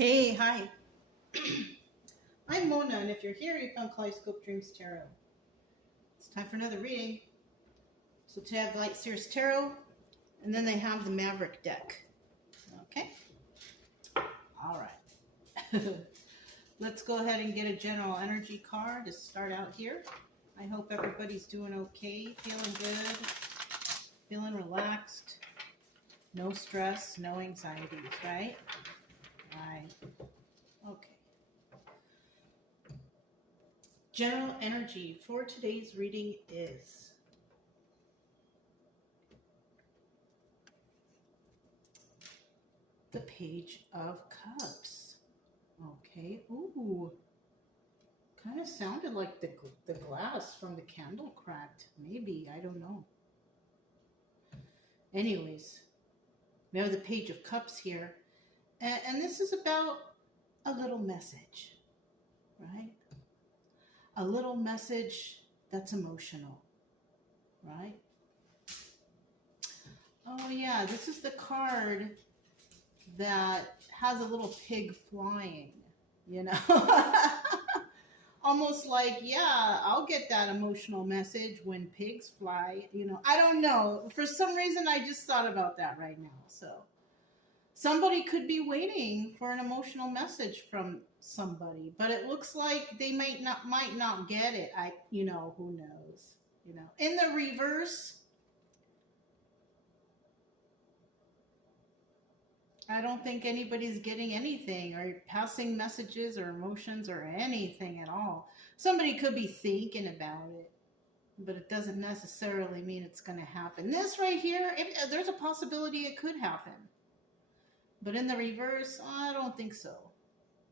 Hey, hi. I'm Mona, and if you're here, you found Kaleidoscope Dreams Tarot. It's time for another reading. So today I have Light Sears Tarot, and then they have the Maverick deck. Okay? All right. Let's go ahead and get a general energy card to start out here. I hope everybody's doing okay, feeling good, feeling relaxed, no stress, no anxieties, right? Right. Okay. General energy for today's reading is the Page of Cups. Okay. Ooh. Kind of sounded like the glass from the candle cracked. Maybe. I don't know. Anyways, we have the Page of Cups here. And this is about a little message, right? A little message that's emotional, right? Oh, yeah. This is the card that has a little pig flying, you know? Almost like, yeah, I'll get that emotional message when pigs fly, you know. I don't know. For some reason, I just thought about that right now. So somebody could be waiting for an emotional message from somebody, but it looks like they might not get it. Who knows? You know, in the reverse, I don't think anybody's getting anything or passing messages or emotions or anything at all. Somebody could be thinking about it, but it doesn't necessarily mean it's going to happen. This right here, there's a possibility it could happen. But in the reverse, I don't think so.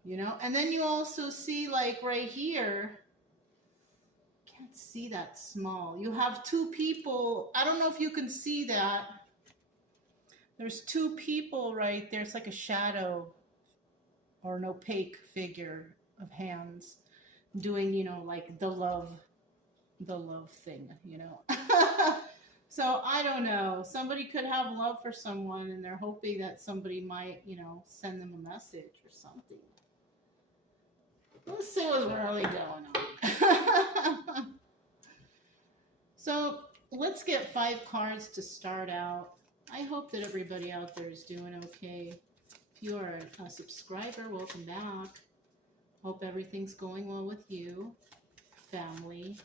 You know? And then you also see, like, right here, can't see that small. You have two people. I don't know if you can see that. There's two people right there. It's like a shadow or an opaque figure of hands doing, like the love thing, So I don't know. Somebody could have love for someone and they're hoping that somebody might, send them a message or something. Let's see what's really going on. So let's get 5 cards to start out. I hope that everybody out there is doing okay. If you are a subscriber, welcome back. Hope everything's going well with you. Family.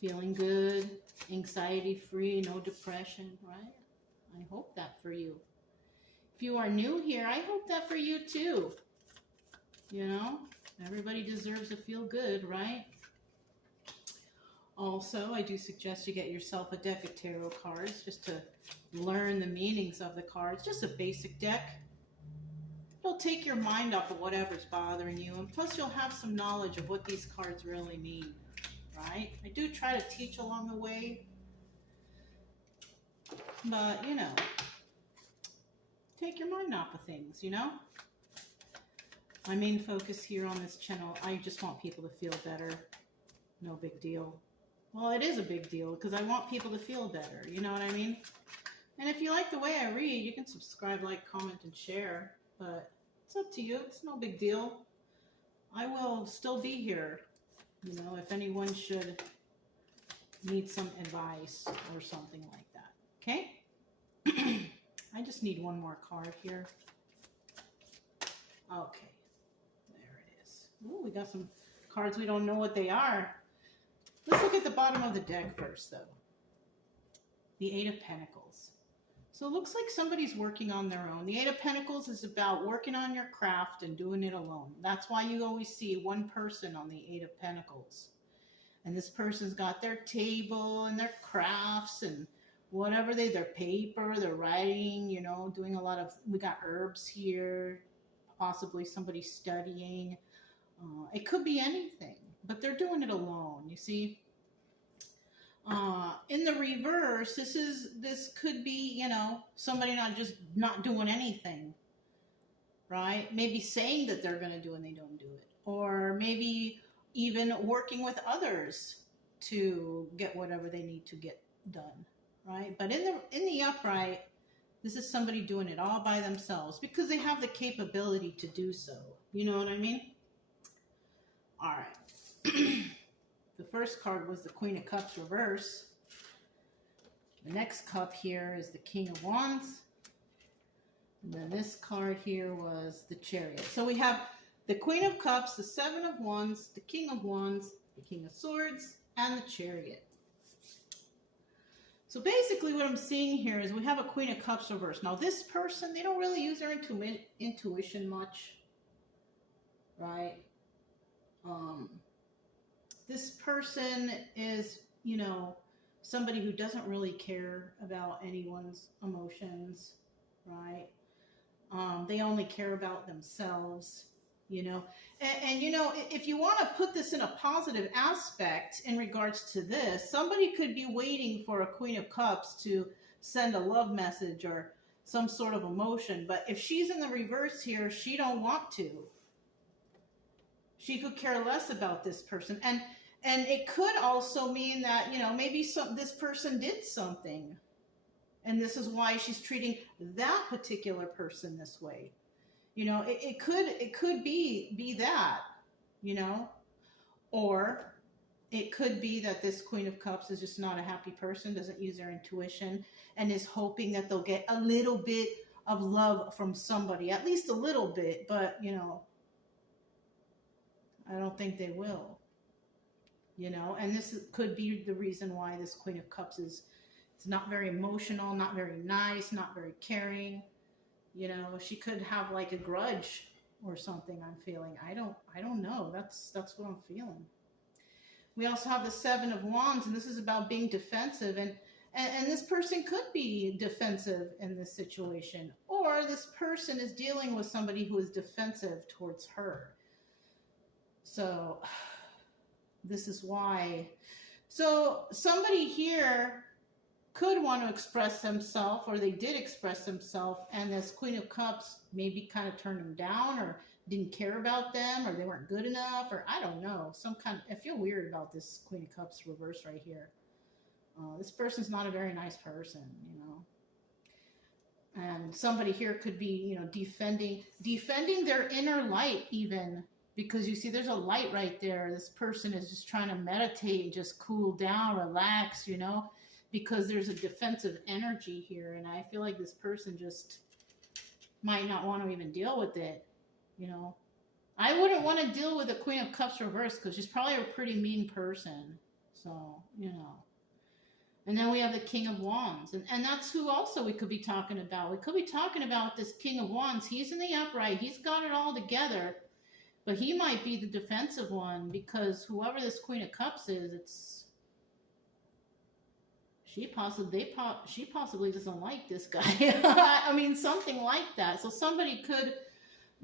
Feeling good. Anxiety-free. No depression, right? I hope that for you. If you are new here, I hope that for you too. Everybody deserves to feel good, right? Also, I do suggest you get yourself a deck of tarot cards just to learn the meanings of the cards. Just a basic deck. It'll take your mind off of whatever's bothering you. And plus, you'll have some knowledge of what these cards really mean, right? I do try to teach along the way. But, take your mind off of things, My main focus here on this channel, I just want people to feel better. No big deal. Well, it is a big deal because I want people to feel better. You know what I mean? And if you like the way I read, you can subscribe, like, comment, and share. But it's up to you. It's no big deal. I will still be here, if anyone should need some advice or something like that. Okay? I just need one more card here. Okay. There it is. Ooh, we got some cards we don't know what they are. Let's look at the bottom of the deck first, though. The 8 of Pentacles. So it looks like somebody's working on their own. The 8 of Pentacles is about working on your craft and doing it alone. That's why you always see one person on the 8 of Pentacles. And this person's got their table and their crafts and whatever their paper, their writing, doing a lot of, we got herbs here, possibly somebody studying. It could be anything. But they're doing it alone, you see. In the reverse, this could be, somebody not doing anything, right? Maybe saying that they're going to do and they don't do it. Or maybe even working with others to get whatever they need to get done, right? But in the upright, This is somebody doing it all by themselves because they have the capability to do so. You know what I mean? All right. The first card was the Queen of Cups reverse. The next cup here is the King of Wands. And then this card here was the Chariot. So we have the Queen of Cups, the Seven of Wands, the King of Wands, the King of Swords, and the Chariot. So basically what I'm seeing here is we have a Queen of Cups reverse. Now this person, they don't really use their intuition much, right? This person is, you know, somebody who doesn't really care about anyone's emotions, right? They only care about themselves, you know. And you know, if you want to put this in a positive aspect in regards to this, somebody could be waiting for a Queen of Cups to send a love message or some sort of emotion. But if she's in the reverse here, she don't want to. She could care less about this person. And it could also mean that, you know, maybe this person did something. And this is why she's treating that particular person this way. You know, it could be that, you know, or it could be that this Queen of Cups is just not a happy person, doesn't use their intuition, and is hoping that they'll get a little bit of love from somebody, at least a little bit, but, you know, I don't think they will, you know, and this could be the reason why this Queen of Cups is not very emotional, not very nice, not very caring. You know, she could have like a grudge or something, I'm feeling. I don't know. That's what I'm feeling. We also have the Seven of Wands, and this is about being defensive, and this person could be defensive in this situation, or this person is dealing with somebody who is defensive towards her. So this is why. So somebody here could want to express themselves, or they did express themselves, and this Queen of Cups maybe kind of turned them down, or didn't care about them, or they weren't good enough, or I don't know. I feel weird about this Queen of Cups reverse right here. This person's not a very nice person, you know. And somebody here could be, you know, defending their inner light even, because you see there's a light right there. This person is just trying to meditate and just cool down, relax, you know, because there's a defensive energy here, and I feel like this person just might not want to even deal with it, you know. I wouldn't want to deal with the Queen of Cups reverse because she's probably a pretty mean person, so, you know. And then we have the King of Wands, and that's who also we could be talking about. We could be talking about this King of Wands. He's in the upright. He's got it all together, but he might be the defensive one, because whoever this Queen of Cups is, she possibly doesn't like this guy. I mean, something like that. So somebody could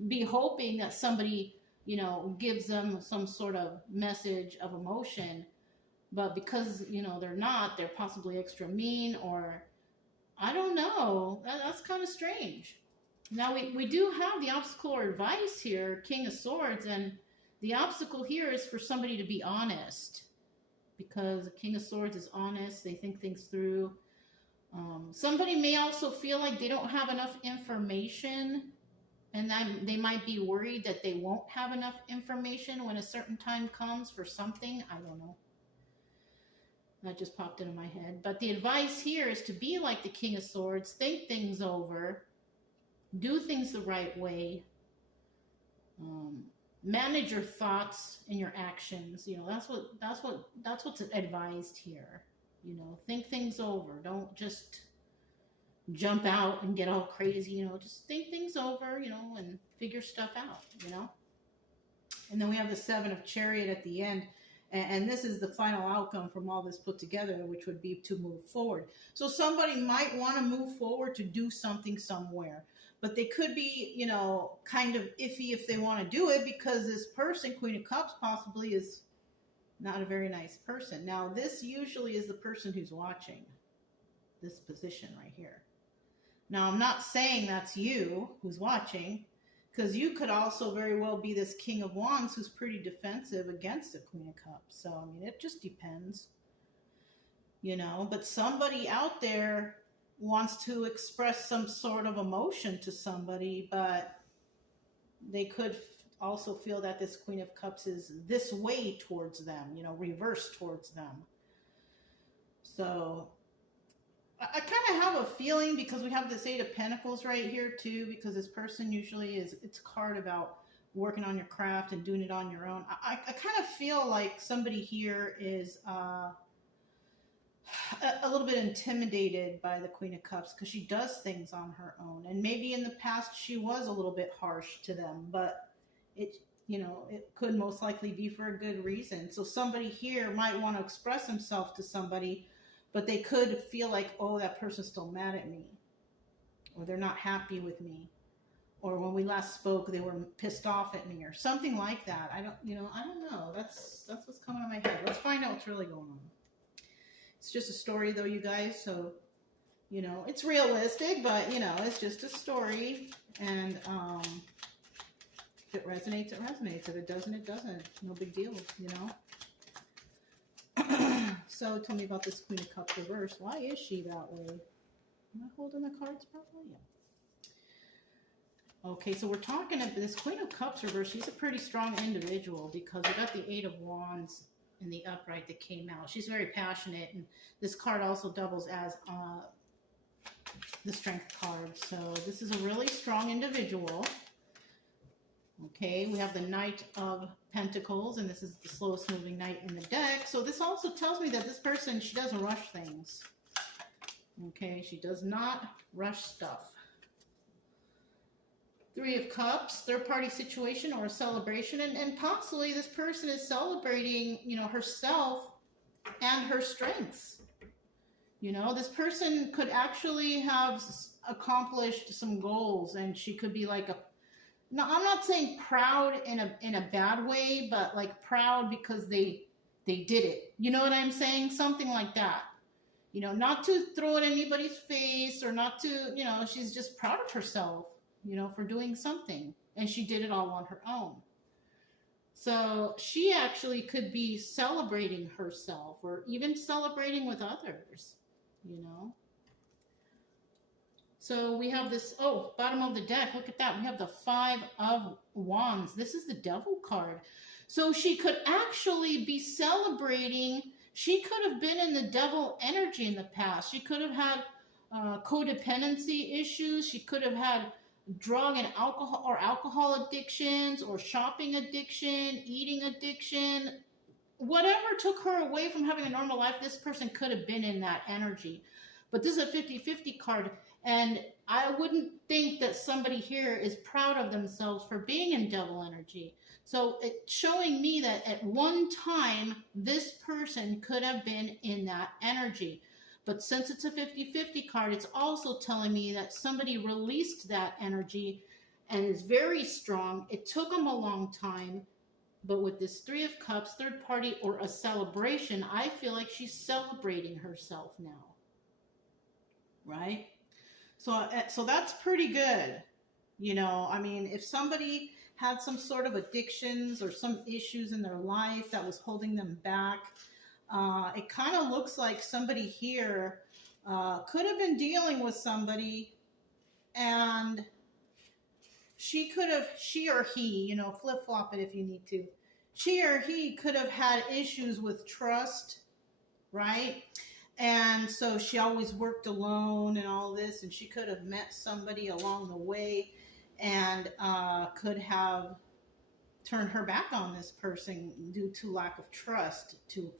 be hoping that somebody, you know, gives them some sort of message of emotion, but because, you know, they're possibly extra mean, or I don't know. That's kind of strange. Now we do have the obstacle or advice here, King of Swords, and the obstacle here is for somebody to be honest. Because the King of Swords is honest, they think things through. Somebody may also feel like they don't have enough information, and then they might be worried that they won't have enough information when a certain time comes for something. I don't know. That just popped into my head. But the advice here is to be like the King of Swords, think things over, do things the right way, manage your thoughts and your actions. You know, that's what's advised here. You know, think things over. Don't just jump out and get all crazy. You know, just think things over, you know, and figure stuff out, you know. And then we have the Seven of Chariot at the end. And this is the final outcome from all this put together, which would be to move forward. So somebody might want to move forward to do something somewhere, but they could be, you know, kind of iffy if they want to do it, because this person, Queen of Cups, possibly is not a very nice person. Now, this usually is the person who's watching this position right here. Now, I'm not saying that's you who's watching, because you could also very well be this King of Wands who's pretty defensive against the Queen of Cups. So, I mean, it just depends, you know. But somebody out there wants to express some sort of emotion to somebody, but they could also feel that this Queen of Cups is this way towards them, you know, reverse towards them. So I kind of have a feeling, because we have this Eight of Pentacles right here too, because this person usually is, it's a card about working on your craft and doing it on your own. I kind of feel like somebody here is a little bit intimidated by the Queen of Cups, because she does things on her own. And maybe in the past she was a little bit harsh to them, but it, you know, it could most likely be for a good reason. So somebody here might want to express himself to somebody, but they could feel like, oh, that person's still mad at me, or they're not happy with me, or when we last spoke, they were pissed off at me, or something like that. I don't know. That's what's coming to my head. Let's find out what's really going on. It's just a story, though, you guys. So, you know, it's realistic, but, you know, it's just a story. And if it resonates, it resonates. If it doesn't, it doesn't. No big deal, you know. So tell me about this Queen of Cups reverse. Why is she that way? Am I holding the cards properly? Yeah. Okay, so we're talking about this Queen of Cups reverse. She's a pretty strong individual, because we got the Eight of Wands in the upright that came out. She's very passionate, and this card also doubles as the Strength card. So this is a really strong individual. Okay, we have the Knight of Pentacles, and this is the slowest moving knight in the deck. So this also tells me that this person, she doesn't rush things. Okay, she does not rush stuff. Three of Cups, third party situation or a celebration, and possibly this person is celebrating, you know, herself and her strengths. You know, this person could actually have accomplished some goals, and she could be like no, I'm not saying proud in a bad way, but like proud because they did it. You know what I'm saying? Something like that. You know, not to throw it in anybody's face, or not to, you know, she's just proud of herself, you know, for doing something. And she did it all on her own. So she actually could be celebrating herself, or even celebrating with others, you know. So we have this, oh, bottom of the deck, look at that. We have the Five of Wands. This is the Devil card. So she could actually be celebrating. She could have been in the devil energy in the past. She could have had codependency issues. She could have had drug and alcohol addictions, or shopping addiction, eating addiction. Whatever took her away from having a normal life, this person could have been in that energy. But this is a 50-50 card. And I wouldn't think that somebody here is proud of themselves for being in devil energy. So it's showing me that at one time, this person could have been in that energy. But since it's a 50-50 card, it's also telling me that somebody released that energy and is very strong. It took them a long time. But with this Three of Cups, third party or a celebration, I feel like she's celebrating herself now. Right? So that's pretty good. You know, I mean, if somebody had some sort of addictions or some issues in their life that was holding them back, it kind of looks like somebody here could have been dealing with somebody, and she or he, you know, flip-flop it if you need to. She or he could have had issues with trust, right? And so she always worked alone and all this, and she could have met somebody along the way and could have turned her back on this person due to lack of trust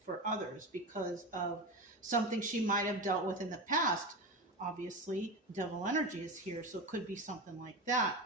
for others, because of something she might have dealt with in the past. Obviously, devil energy is here, so it could be something like that.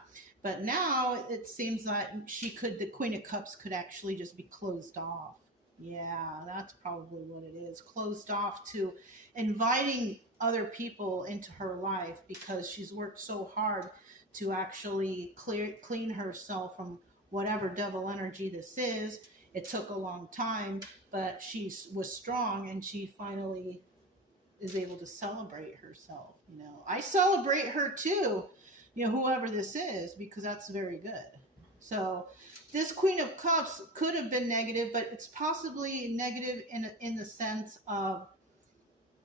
But now it seems that the Queen of Cups could actually just be closed off. Yeah, that's probably what it is. Closed off to inviting other people into her life, because she's worked so hard to actually clean herself from whatever devil energy this is. It took a long time, but she was strong, and she finally is able to celebrate herself. You know, I celebrate her too, you know, whoever this is, because that's very good. So this Queen of Cups could have been negative, but it's possibly negative in the sense of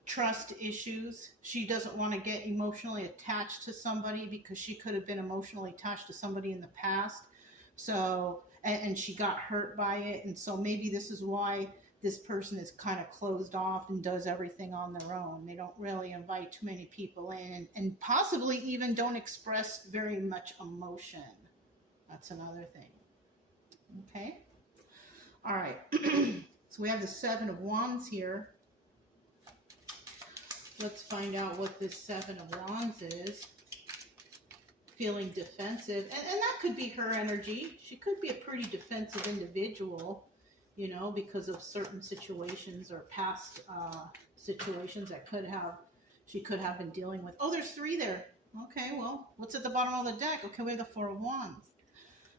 trust issues. She doesn't want to get emotionally attached to somebody because she could have been emotionally attached to somebody in the past. So, and she got hurt by it. And so maybe this is why this person is kind of closed off and does everything on their own. They don't really invite too many people in, and possibly even don't express very much emotion. That's another thing. Okay. All right. So we have the Seven of Wands here. Let's find out what this Seven of Wands is. Feeling defensive. And that could be her energy. She could be a pretty defensive individual, you know, because of certain situations or past situations that she could have been dealing with. Oh, there's 3 there. Okay, well, what's at the bottom of the deck? Okay, we have the Four of Wands.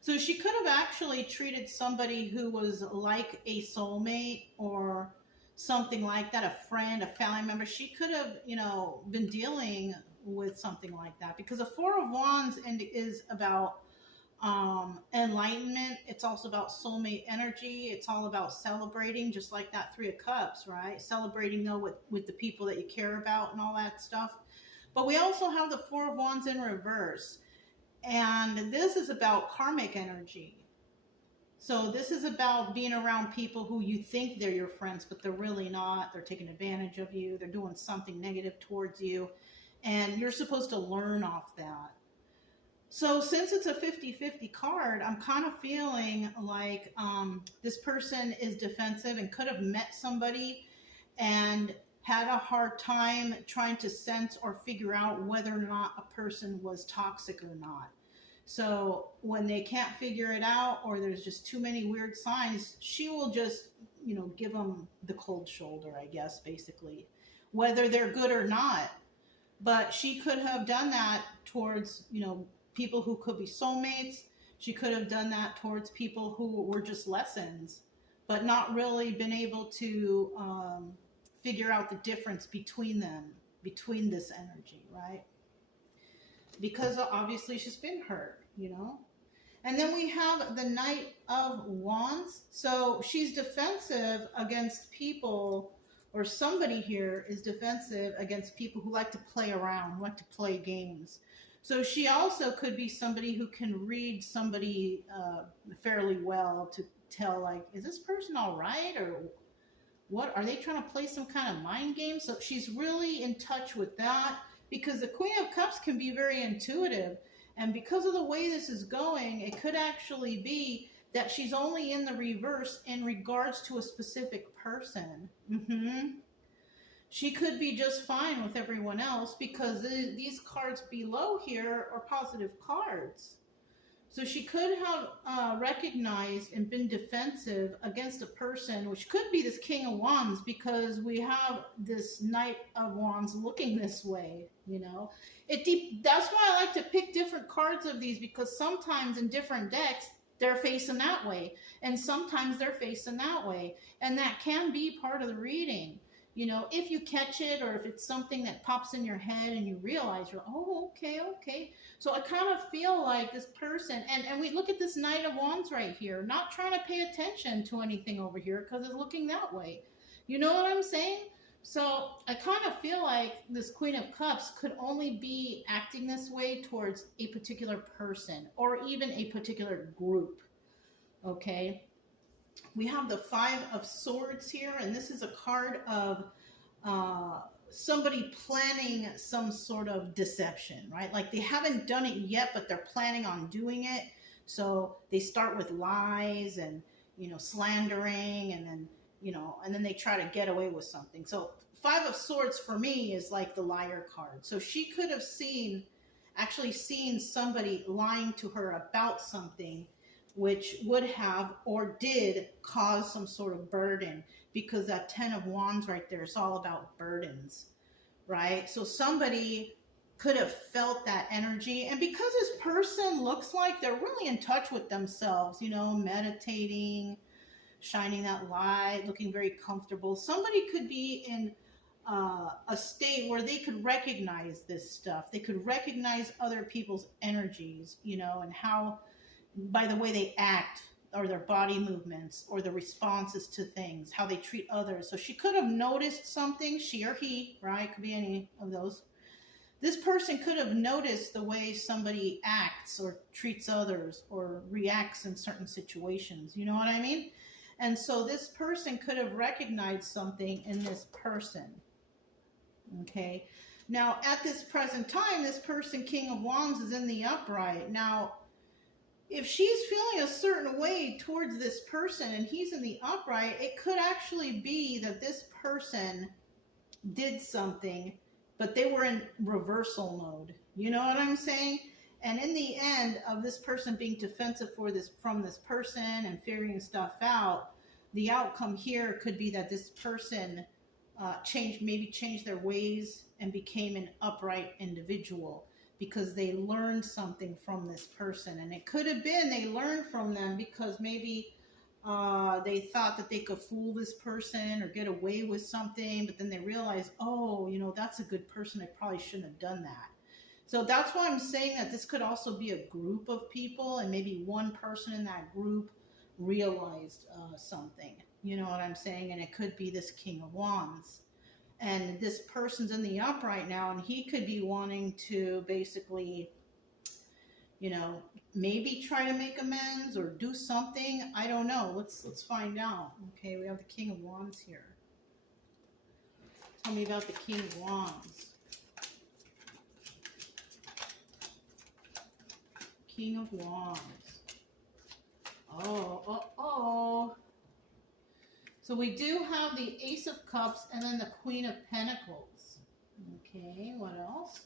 So she could have actually treated somebody who was like a soulmate or something like that, a friend, a family member. She could have, you know, been dealing with something like that, because the Four of Wands is about enlightenment. It's also about soulmate energy. It's all about celebrating, just like that Three of Cups, right? Celebrating though with the people that you care about and all that stuff. But we also have the Four of Wands in reverse. And this is about karmic energy. So this is about being around people who you think they're your friends, but they're really not. They're taking advantage of you. They're doing something negative towards you. And you're supposed to learn off that. So since it's a 50-50 card, I'm kind of feeling like this person is defensive and could have met somebody and had a hard time trying to sense or figure out whether or not a person was toxic or not. So when they can't figure it out, or there's just too many weird signs, she will just, you know, give them the cold shoulder, I guess, basically, whether they're good or not. But she could have done that towards, you know, people who could be soulmates. She could have done that towards people who were just lessons, but not really been able to figure out the difference between them, between this energy, right? Because obviously she's been hurt, you know? And then we have the Knight of Wands. So she's defensive against people, or somebody here is defensive against people who like to play around, who like to play games. So she also could be somebody who can read somebody fairly well to tell, like, is this person all right? Or what, are they trying to play some kind of mind game? So she's really in touch with that, because the Queen of Cups can be very intuitive. And because of the way this is going, it could actually be that she's only in the reverse in regards to a specific person. She could be just fine with everyone else, because these cards below here are positive cards. So she could have recognized and been defensive against a person, which could be this King of Wands, because we have this Knight of Wands looking this way, you know. That's why I like to pick different cards of these, because sometimes in different decks, they're facing that way, and sometimes they're facing that way. And that can be part of the reading. You know, if you catch it, or if it's something that pops in your head and you realize you're, oh, okay. So I kind of feel like this person, and we look at this Knight of Wands right here, not trying to pay attention to anything over here because it's looking that way. You know what I'm saying? So I kind of feel like this Queen of Cups could only be acting this way towards a particular person, or even a particular group. Okay? We have the Five of Swords here, and this is a card of somebody planning some sort of deception, right? Like they haven't done it yet, but they're planning on doing it. So they start with lies and, you know, slandering, and then, you know, and then they try to get away with something. So Five of Swords for me is like the liar card. So she could have actually seen somebody lying to her about something, which would have or did cause some sort of burden, because that Ten of Wands right there is all about burdens, right? So somebody could have felt that energy, and because this person looks like they're really in touch with themselves, you know, meditating, shining that light, looking very comfortable, somebody could be in a state where they could recognize this stuff. They could recognize other people's energies, you know, and how, by the way they act, or their body movements or the responses to things, how they treat others. So she could have noticed something, she or he, right? Could be any of those. This person could have noticed the way somebody acts or treats others or reacts in certain situations. You know what I mean? And so this person could have recognized something in this person. Okay. Now, at this present time, this person, King of Wands, is in the upright. Now, if she's feeling a certain way towards this person and he's in the upright, it could actually be that this person did something, but they were in reversal mode. You know what I'm saying? And in the end of this person being defensive from this person and figuring stuff out, the outcome here could be that this person changed their ways and became an upright individual because they learned something from this person. And it could have been they learned from them because maybe they thought that they could fool this person or get away with something, but then they realized, oh, you know, that's a good person. I probably shouldn't have done that. So that's why I'm saying that this could also be a group of people, and maybe one person in that group realized something. You know what I'm saying? And it could be this King of Wands. And this person's in the upright now, and he could be wanting to basically, you know, maybe try to make amends or do something. I don't know. Let's find out. Okay, we have the King of Wands here. Tell me about the King of Wands. King of Wands. Oh. So we do have the Ace of Cups and then the Queen of Pentacles. Okay, what else?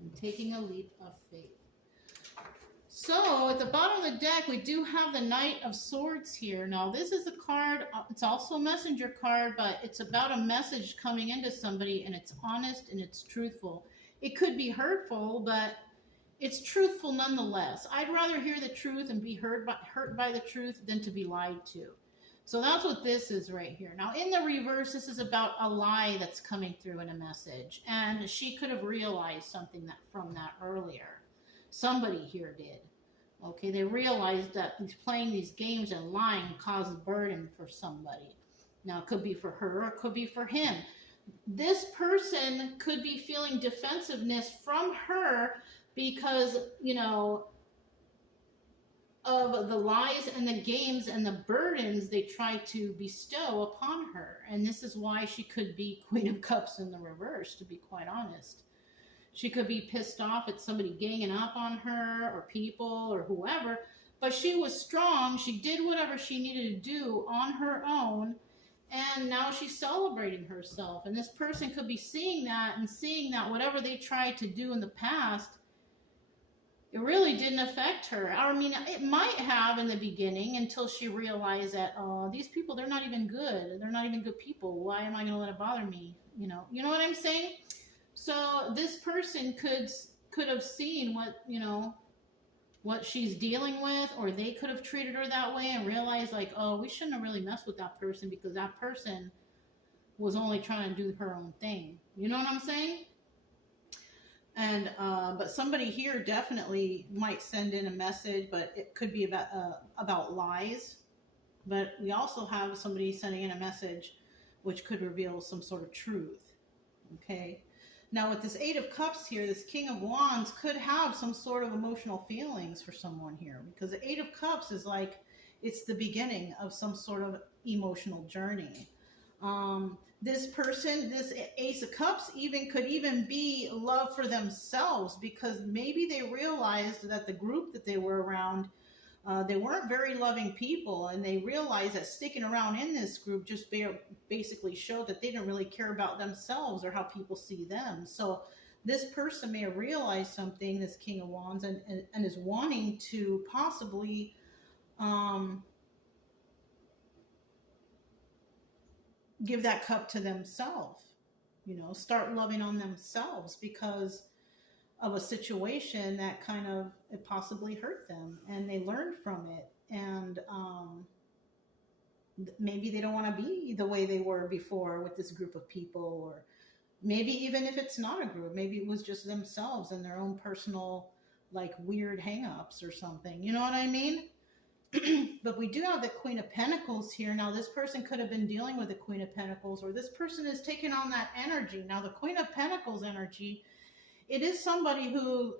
And taking a leap of faith. So at the bottom of the deck, we do have the Knight of Swords here. Now this is a card, it's also a messenger card, but it's about a message coming into somebody, and it's honest and it's truthful. It could be hurtful, but it's truthful nonetheless. I'd rather hear the truth and be hurt by the truth than to be lied to. So that's what this is right here. Now in the reverse, this is about a lie that's coming through in a message. And she could have realized something from that earlier. Somebody here did. Okay, they realized that playing these games and lying causes burden for somebody. Now it could be for her or it could be for him. This person could be feeling defensiveness from her because, you know, of the lies and the games and the burdens they try to bestow upon her. And this is why she could be Queen of Cups in the reverse, to be quite honest. She could be pissed off at somebody ganging up on her or people or whoever, but she was strong. She did whatever she needed to do on her own, and now she's celebrating herself. And this person could be seeing that and seeing that whatever they tried to do in the past, it really didn't affect her. I mean, it might have in the beginning until she realized that, oh, these people, they're not even good. They're not even good people. Why am I going to let it bother me? You know what I'm saying? So this person could have seen what, you know, what she's dealing with, or they could have treated her that way and realized like, oh, we shouldn't have really messed with that person because that person was only trying to do her own thing. You know what I'm saying? And but somebody here definitely might send in a message, but it could be about lies. But we also have somebody sending in a message which could reveal some sort of truth. Okay. Now with this Eight of Cups here, this King of Wands could have some sort of emotional feelings for someone here, because the Eight of Cups is like, it's the beginning of some sort of emotional journey. This person, this Ace of Cups could even be love for themselves, because maybe they realized that the group that they were around, they weren't very loving people, and they realized that sticking around in this group just basically showed that they didn't really care about themselves or how people see them. So this person may have realized something, this King of Wands, and is wanting to possibly give that cup to themselves, you know, start loving on themselves because of a situation that kind of it possibly hurt them, and they learned from it, and maybe they don't want to be the way they were before with this group of people, or maybe even if it's not a group, maybe it was just themselves and their own personal like weird hang-ups or something. You know what I mean? But we do have the Queen of Pentacles here. Now, this person could have been dealing with the Queen of Pentacles, or this person is taking on that energy. Now, the Queen of Pentacles energy, it is somebody who,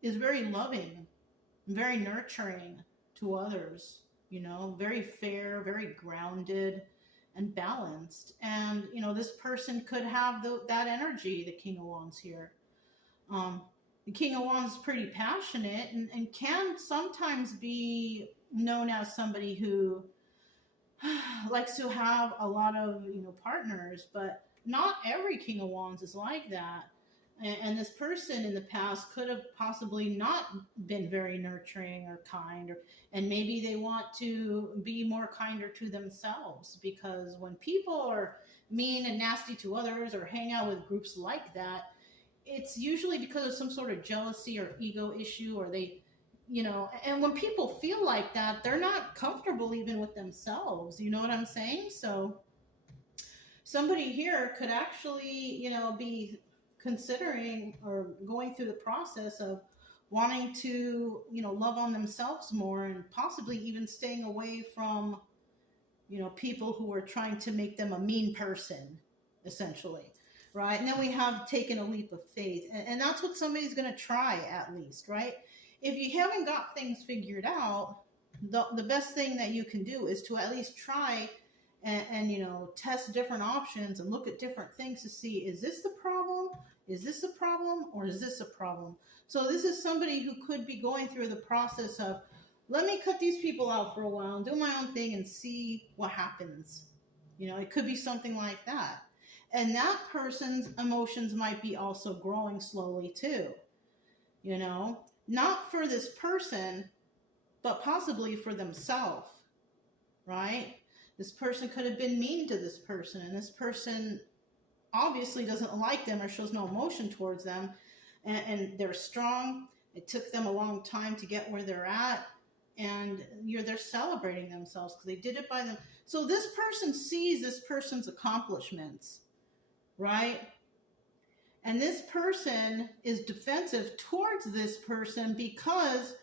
is very loving, very nurturing to others, very fair, very grounded and balanced. And, this person could have that energy, the King of Wands here. The King of Wands is pretty passionate and can sometimes be known as somebody who likes to have a lot of, partners, but not every King of Wands is like that. And this person in the past could have possibly not been very nurturing or kind, and maybe they want to be more kinder to themselves, because when people are mean and nasty to others or hang out with groups like that, it's usually because of some sort of jealousy or ego issue, or they, and when people feel like that, they're not comfortable even with themselves. You know what I'm saying? So somebody here could actually, be considering or going through the process of wanting to, love on themselves more, and possibly even staying away from, people who are trying to make them a mean person, essentially. Right? And then we have taken a leap of faith. And that's what somebody's going to try, at least, right? If you haven't got things figured out, the best thing that you can do is to at least try and test different options and look at different things to see, is this the problem? Is this a problem? Or is this a problem? So this is somebody who could be going through the process of, let me cut these people out for a while and do my own thing and see what happens. It could be something like that. And that person's emotions might be also growing slowly too. Not for this person, but possibly for themselves, right? This person could have been mean to this person, and this person obviously doesn't like them or shows no emotion towards them, and they're strong. It took them a long time to get where they're at, and they're celebrating themselves because they did it by them. So this person sees this person's accomplishments, right? And this person is defensive towards this person because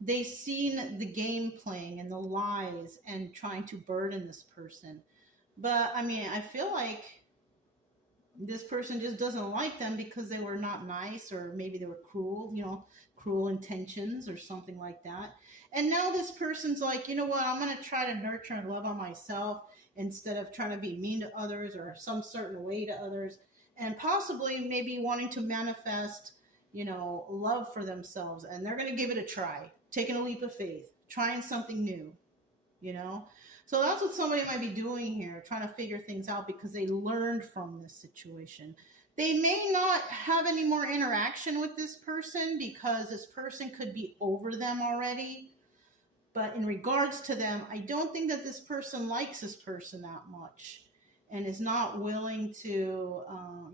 they've seen the game playing and the lies and trying to burden this person. But I feel like this person just doesn't like them because they were not nice, or maybe they were cruel, cruel intentions or something like that. And now this person's like, you know what, I'm going to try to nurture and love on myself instead of trying to be mean to others or some certain way to others, and possibly maybe wanting to manifest, love for themselves. And they're going to give it a try, taking a leap of faith, trying something new, So that's what somebody might be doing here, trying to figure things out because they learned from this situation. They may not have any more interaction with this person because this person could be over them already. But in regards to them, I don't think that this person likes this person that much and is not willing to,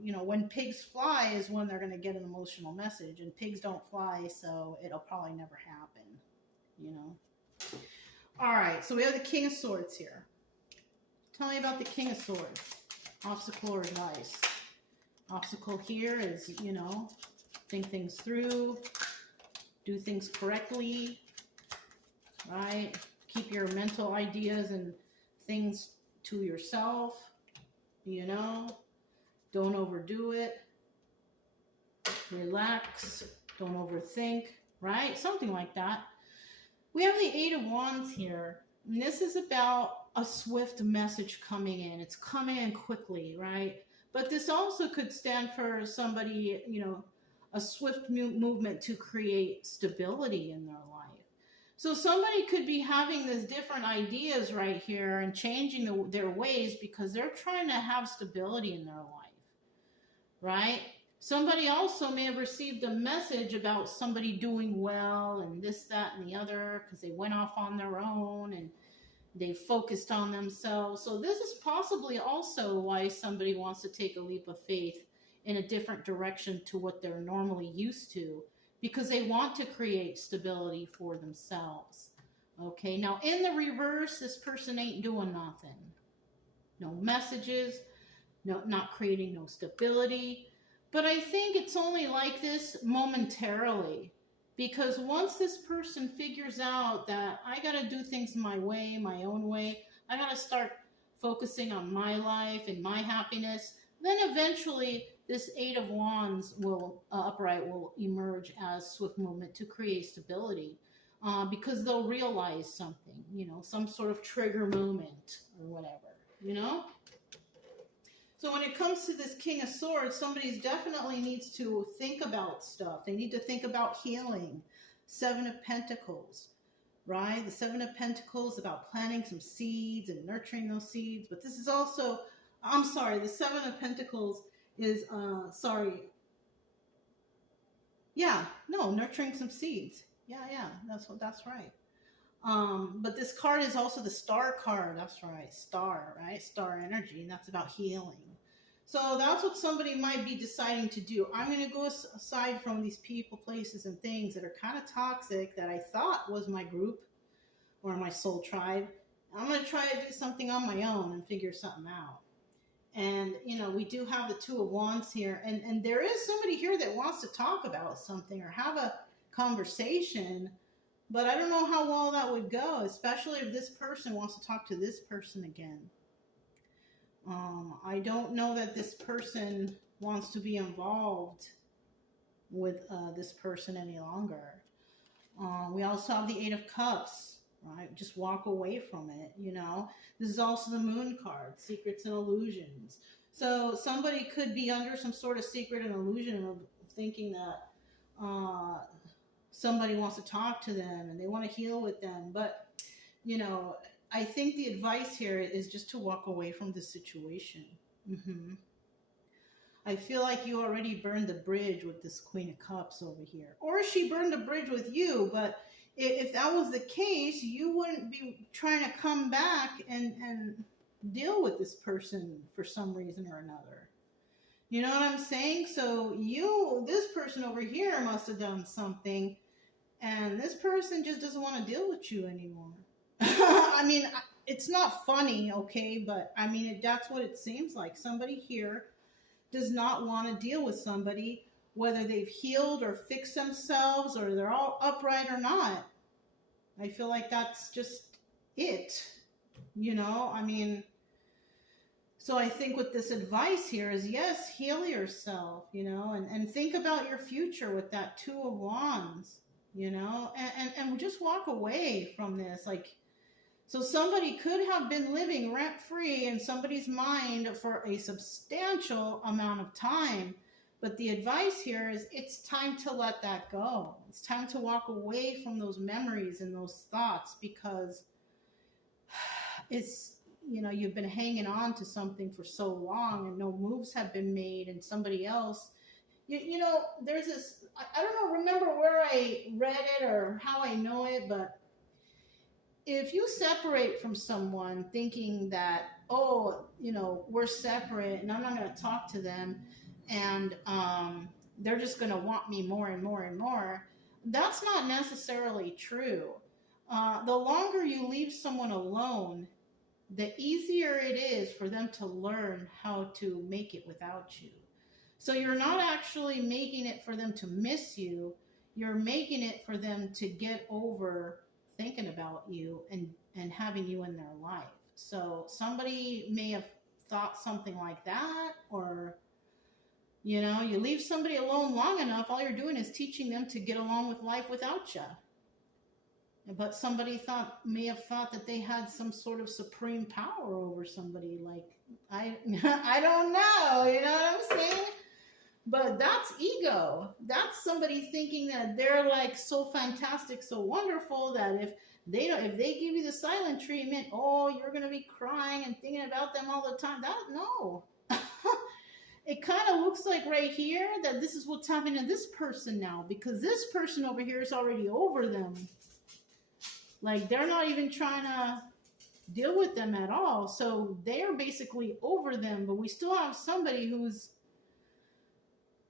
when pigs fly is when they're going to get an emotional message, and pigs don't fly, so it'll probably never happen, All right, so we have the King of Swords here. Tell me about the King of Swords. Obstacle or advice. Obstacle here is, think things through, do things correctly, right? Keep your mental ideas and things to yourself, don't overdo it. Relax, don't overthink, right? Something like that. We have the Eight of Wands here, and this is about a swift message coming in. It's coming in quickly, right? But this also could stand for somebody, a swift movement to create stability in their life. So somebody could be having these different ideas right here and changing their ways because they're trying to have stability in their life, right? Somebody also may have received a message about somebody doing well and this, that, and the other because they went off on their own and they focused on themselves. So this is possibly also why somebody wants to take a leap of faith in a different direction to what they're normally used to, because they want to create stability for themselves. Okay, now in the reverse, this person ain't doing nothing. No messages, not creating no stability. But I think it's only like this momentarily. Because once this person figures out that I got to do things my way, my own way, I got to start focusing on my life and my happiness, then eventually this Eight of Wands will upright will emerge as swift movement to create stability, because they'll realize something, some sort of trigger moment or whatever, you know. So when it comes to this King of Swords, somebody definitely needs to think about stuff. They need to think about healing. Seven of Pentacles, right? The Seven of Pentacles about planting some seeds and nurturing those seeds. But this is also, I'm sorry, the Seven of Pentacles is, nurturing some seeds. Yeah, that's right. But this card is also the Star card. That's right, Star, right? Star energy, and that's about healing. So that's what somebody might be deciding to do. I'm going to go aside from these people, places, and things that are kind of toxic that I thought was my group or my soul tribe. I'm going to try to do something on my own and figure something out. And, we do have the Two of Wands here. And there is somebody here that wants to talk about something or have a conversation. But I don't know how well that would go, especially if this person wants to talk to this person again. I don't know that this person wants to be involved with this person any longer. We also have the Eight of Cups, right? Just walk away from it, This is also the Moon card, secrets and illusions. So somebody could be under some sort of secret and illusion of thinking that somebody wants to talk to them and they want to heal with them. But, I think the advice here is just to walk away from the situation. I feel like you already burned the bridge with this Queen of Cups over here. Or she burned the bridge with you, but if that was the case, you wouldn't be trying to come back and deal with this person for some reason or another. You know what I'm saying? So this person over here must have done something, and this person just doesn't want to deal with you anymore. I mean, it's not funny, okay? But I mean, that's what it seems like. Somebody here does not want to deal with somebody, whether they've healed or fixed themselves or they're all upright or not. I feel like that's just it, I mean, so I think with this advice here is, yes, heal yourself, and think about your future with that Two of Wands, and just walk away from this. So somebody could have been living rent-free in somebody's mind for a substantial amount of time. But the advice here is it's time to let that go. It's time to walk away from those memories and those thoughts, because it's, you've been hanging on to something for so long and no moves have been made, and somebody else, there's this, I don't remember where I read it or how I know it, but if you separate from someone thinking that, we're separate and I'm not going to talk to them, and they're just going to want me more and more and more, that's not necessarily true. The longer you leave someone alone, the easier it is for them to learn how to make it without you. So you're not actually making it for them to miss you. You're making it for them to get over thinking about you and having you in their life. So somebody may have thought something like that, or you leave somebody alone long enough, all you're doing is teaching them to get along with life without you. But somebody may have thought that they had some sort of supreme power over somebody. I don't know, you know what I'm saying? But that's ego. That's somebody thinking that they're so fantastic, so wonderful, that if they give you the silent treatment, you're going to be crying and thinking about them all the time. No. It kind of looks like right here that this is what's happening to this person now, because this person over here is already over them. They're not even trying to deal with them at all. So they're basically over them, but we still have somebody who's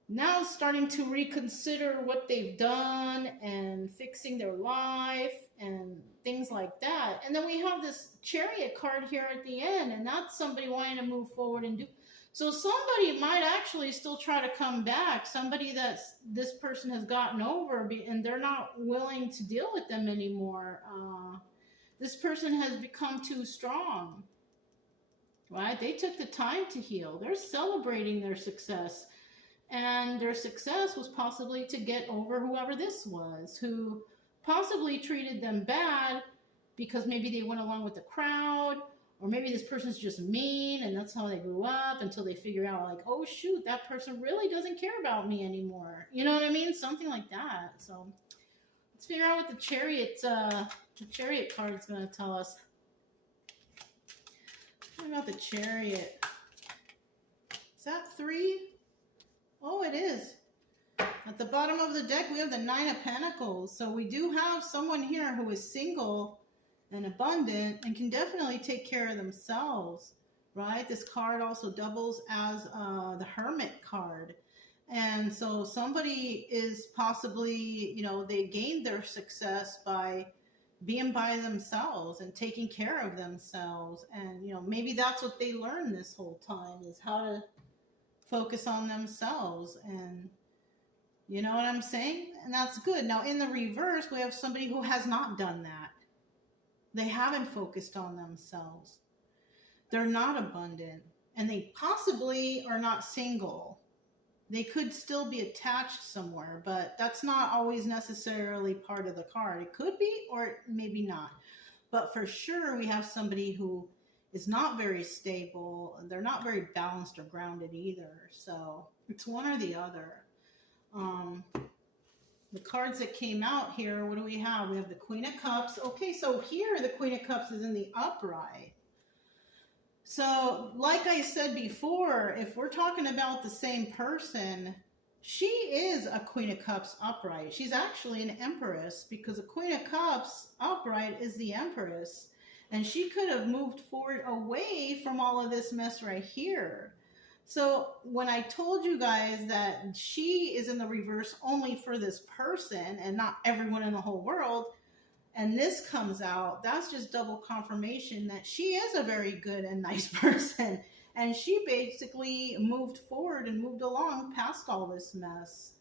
now starting to reconsider what they've done and fixing their life and things like that. And then we have this Chariot card here at the end, and that's somebody wanting to move forward and do. So somebody might actually still try to come back. Somebody that's this person has gotten over, and they're not willing to deal with them anymore. This person has become too strong, right? They took the time to heal. They're celebrating their success. And their success was possibly to get over whoever this was, who possibly treated them bad because maybe they went along with the crowd, or maybe this person's just mean and that's how they grew up, until they figure out, like, oh shoot, that person really doesn't care about me anymore. You know what I mean? Something like that. So let's figure out what the chariot card's going to tell us. What about the chariot? Is that 3? Oh, it is. At the bottom of the deck, we have the 9 of Pentacles. So we do have someone here who is single and abundant and can definitely take care of themselves, right? This card also doubles as the Hermit card. And so somebody is possibly, you know, they gained their success by being by themselves and taking care of themselves. And, you know, maybe that's what they learned this whole time, is how to focus on themselves. And you know what I'm saying? And that's good. Now in the reverse, we have somebody who has not done that. They haven't focused on themselves. They're not abundant, and they possibly are not single. They could still be attached somewhere, but that's not always necessarily part of the card. It could be, or maybe not. But for sure, we have somebody who is not very stable. They're not very balanced or grounded either. So it's one or the other. The cards that came out here, what do we have? We have the Queen of Cups. Okay, so here the Queen of Cups is in the upright. So like I said before, if we're talking about the same person, she is a Queen of Cups upright. She's actually an Empress, because a Queen of Cups upright is the Empress. And she could have moved forward away from all of this mess right here. So when I told you guys that she is in the reverse only for this person and not everyone in the whole world, and this comes out, that's just double confirmation that she is a very good and nice person. And she basically moved forward and moved along past all this mess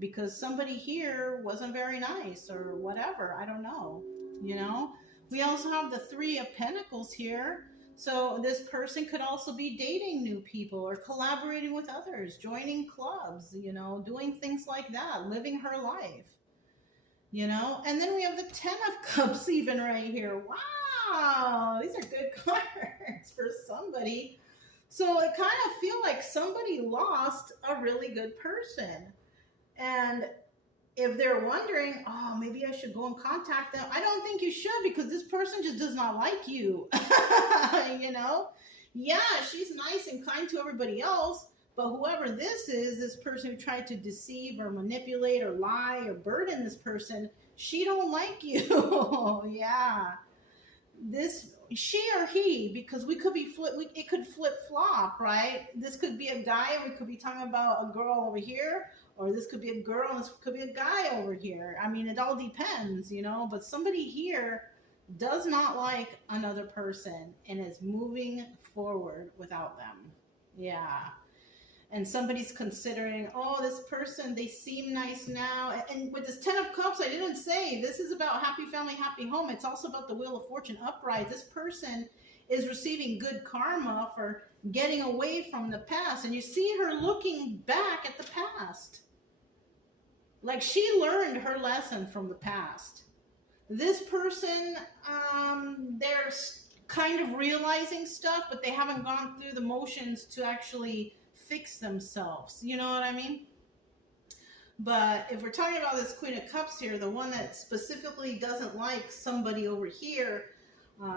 because somebody here wasn't very nice or whatever. I don't know, you know? We also have the 3 of Pentacles here. So this person could also be dating new people or collaborating with others, joining clubs, you know, doing things like that, living her life, you know. And then we have the 10 of Cups even right here. Wow, these are good cards for somebody. So it kind of feel like somebody lost a really good person. And if they're wondering, oh, maybe I should go and contact them, I don't think you should, because this person just does not like you. You know? Yeah, she's nice and kind to everybody else, but whoever this is, this person who tried to deceive or manipulate or lie or burden this person, she don't like you. Yeah. She or he, because we could be it could flip flop, right? This could be a guy and we could be talking about a girl over here, or this could be a girl and this could be a guy over here. I mean, it all depends, you know, but somebody here does not like another person and is moving forward without them. Yeah. And somebody's considering, oh, this person, they seem nice now. And with this 10 of Cups, I didn't say, this is about happy family, happy home. It's also about the Wheel of Fortune upright. This person is receiving good karma for getting away from the past. And you see her looking back at the past. Like she learned her lesson from the past. This person, they're kind of realizing stuff, but they haven't gone through the motions to actually fix themselves. You know what I mean? But if we're talking about this Queen of Cups here, the one that specifically doesn't like somebody over here,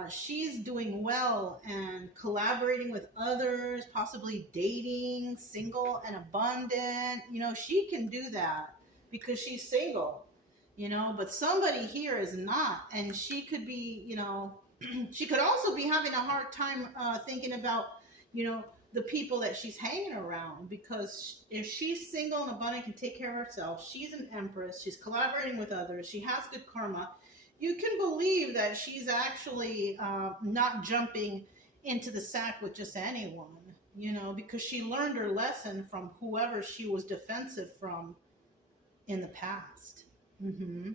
she's doing well and collaborating with others, possibly dating, single and abundant. You know, she can do that because she's single, you know, but somebody here is not. And she could be, you know, she could also be having a hard time thinking about, you know, the people that she's hanging around, because if she's single and abundant, can take care of herself, she's an Empress, she's collaborating with others, she has good karma, you can believe that she's actually not jumping into the sack with just anyone. you know, because she learned her lesson from whoever she was defensive from in the past. Mm-hmm.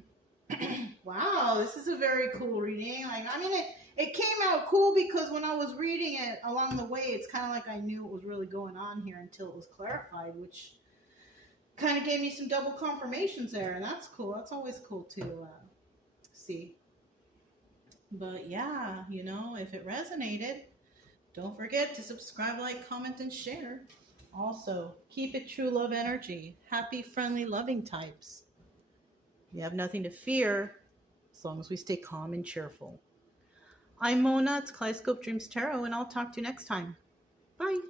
Wow, this is a very cool reading. Like, I mean, it came out cool because when I was reading it along the way, it's kind of like I knew what was really going on here until it was clarified, which kind of gave me some double confirmations there, and that's cool. That's always cool to see. But yeah, you know, if it resonated, don't forget to subscribe, like, comment, and share. Also, keep it true love energy. Happy, friendly, loving types. You have nothing to fear as long as we stay calm and cheerful. I'm Mona. It's Kaleidoscope Dreams Tarot, and I'll talk to you next time. Bye.